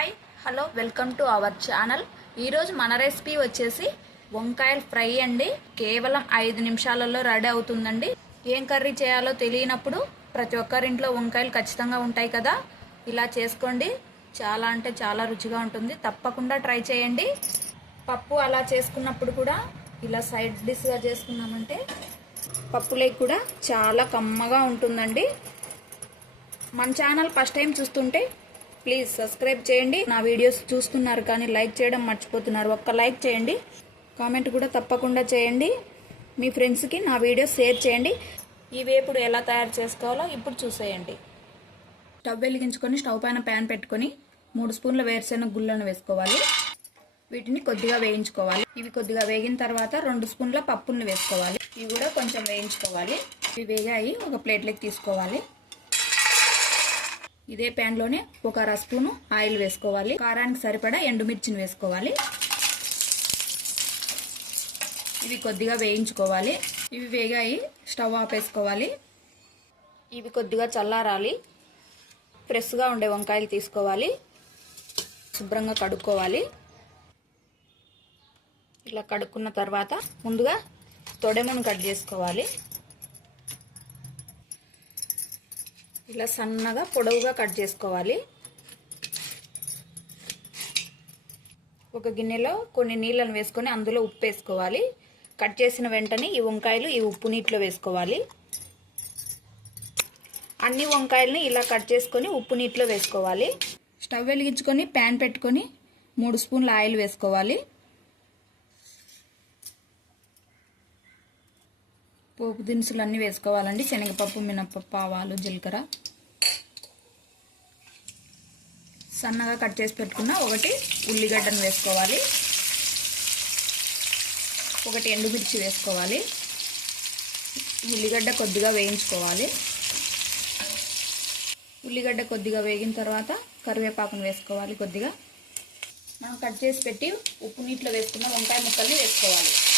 Hi hello welcome to our channel ఈరోజు మన recipe వచ్చేసి వంకాయల ఫ్రై అండి. కేవలం ఐదు నిమిషాలలో రెడీ అవుతుందండి. ఏం కర్రీ చేయాలో తెలియనప్పుడు ప్రతి ఒక్కరింట్లో వంకాయలు ఖచ్చితంగా ఉంటాయి కదా. ఇలా చేసుకోండి. చాలా అంటే చాలా రుచిగా ఉంటుంది. తప్పకుండా ట్రై చేయండి. పప్పు అలా చేసుకున్నప్పుడు కూడా ఇలా సైడ్ డిష్గా చేసుకున్నామంటే పప్పులేకి కూడా చాలా కమ్మగా ఉంటుందండి. మన ఛానల్ ఫస్ట్ టైం చూస్తుంటే ప్లీజ్ సబ్స్క్రైబ్ చేయండి. నా వీడియోస్ చూస్తున్నారు కానీ లైక్ చేయడం మర్చిపోతున్నారు. ఒక్క లైక్ చేయండి. కామెంట్ కూడా తప్పకుండా చేయండి. మీ ఫ్రెండ్స్కి నా వీడియోస్ షేర్ చేయండి. ఈ వేపుడు ఎలా తయారు చేసుకోవాలో ఇప్పుడు చూసేయండి. స్టవ్ వెలిగించుకొని స్టవ్ పైన ప్యాన్ పెట్టుకొని మూడు స్పూన్ల వేరుశెనగ గుళ్ళను వేసుకోవాలి. వీటిని కొద్దిగా వేయించుకోవాలి. ఇవి కొద్దిగా వేగిన తర్వాత రెండు స్పూన్ల పప్పుల్ని వేసుకోవాలి. ఇవి కూడా కొంచెం వేయించుకోవాలి. ఇవి వేగాయి. ఒక ప్లేట్లోకి తీసుకోవాలి. ఇదే ప్యాన్లోనే ఒక అర స్పూను ఆయిల్ వేసుకోవాలి. కారానికి సరిపడా ఎండుమిర్చిని వేసుకోవాలి. ఇవి కొద్దిగా వేయించుకోవాలి. ఇవి వేగాయి స్టవ్ ఆపేసుకోవాలి. ఇవి కొద్దిగా చల్లారాలి. ఫ్రెష్గా ఉండే వంకాయలు తీసుకోవాలి. శుభ్రంగా కడుక్కోవాలి. ఇలా కడుక్కున్న తర్వాత ముందుగా తొడెమును కట్ చేసుకోవాలి. ఇలా సన్నగా పొడవుగా కట్ చేసుకోవాలి. ఒక గిన్నెలో కొన్ని నీళ్ళను వేసుకొని అందులో ఉప్పు వేసుకోవాలి. కట్ చేసిన వెంటనే ఈ వంకాయలు ఈ ఉప్పు నీటిలో వేసుకోవాలి. అన్ని వంకాయలని ఇలా కట్ చేసుకొని ఉప్పు నీటిలో వేసుకోవాలి. స్టవ్ వెలిగించుకొని ప్యాన్ పెట్టుకొని మూడు స్పూన్ల ఆయిల్ వేసుకోవాలి. పోపు దినుసులు అన్నీ వేసుకోవాలండి. శనగపప్పు మినపప్పు ఆవాలు జీలకర్ర. సన్నగా కట్ చేసి పెట్టుకున్న ఒకటి ఉల్లిగడ్డను వేసుకోవాలి. ఒకటి ఎండుమిర్చి వేసుకోవాలి. ఉల్లిగడ్డ కొద్దిగా వేయించుకోవాలి. ఉల్లిగడ్డ కొద్దిగా వేగిన తర్వాత కరివేపాకును వేసుకోవాలి కొద్దిగా. మనం కట్ చేసి పెట్టి ఉప్పు నీటిలో వేసుకున్న వంకాయ ముక్కల్ని వేసుకోవాలి.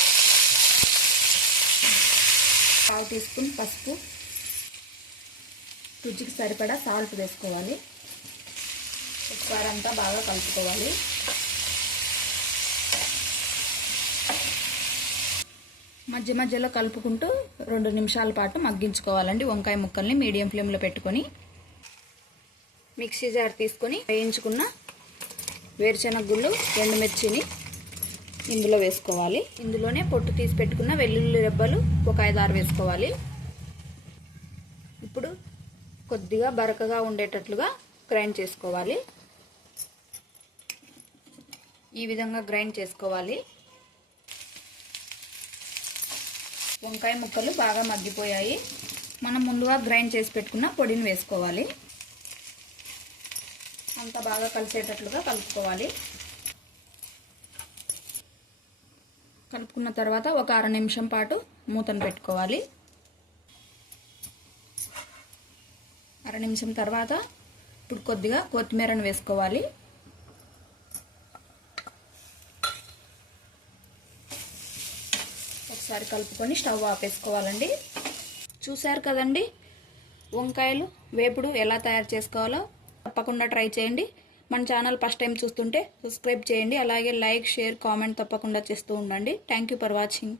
పావు టీ స్పూన్ పసుపు. రుచికి సరిపడా సాల్ట్ వేసుకోవాలి. ఒకసారి అంతా బాగా కలుపుకోవాలి. మధ్య మధ్యలో కలుపుకుంటూ రెండు నిమిషాల పాటు మగ్గించుకోవాలండి వంకాయ ముక్కల్ని మీడియం ఫ్లేమ్లో పెట్టుకొని. మిక్సీ జార్ తీసుకొని వేయించుకున్న వేరుశెనగ గుళ్ళు ఎండుమిర్చిని ఇందులో వేసుకోవాలి. ఇందులోనే పొట్టు తీసి పెట్టుకున్న వెల్లుల్లి రెబ్బలు ఒక ఐదు ఆరు వేసుకోవాలి. ఇప్పుడు కొద్దిగా బరకగా ఉండేటట్లుగా గ్రైండ్ చేసుకోవాలి. ఈ విధంగా గ్రైండ్ చేసుకోవాలి. వంకాయ ముక్కలు బాగా మగ్గిపోయాయి. మనం ముందుగా గ్రైండ్ చేసి పెట్టుకున్న పొడిని వేసుకోవాలి. అంత బాగా కలిసేటట్లుగా కలుపుకోవాలి. కలుపుకున్న తర్వాత ఒక అర నిమిషం పాటు మూతను పెట్టుకోవాలి. అర నిమిషం తర్వాత ఇప్పుడు కొద్దిగా కొత్తిమీరను వేసుకోవాలి. ఒకసారి కలుపుకొని స్టవ్ ఆపేసుకోవాలండి. చూశారు కదండి? వంకాయలు వేపుడు ఎలా తయారు చేసుకోవాలో తప్పకుండా ట్రై చేయండి. మన ఛానల్ ఫస్ట్ టైం చూస్తుంటే సబ్స్క్రైబ్ చేయండి. అలాగే లైక్ షేర్ కామెంట్ తప్పకుండా చేస్తూ ఉండండి. Thank you for watching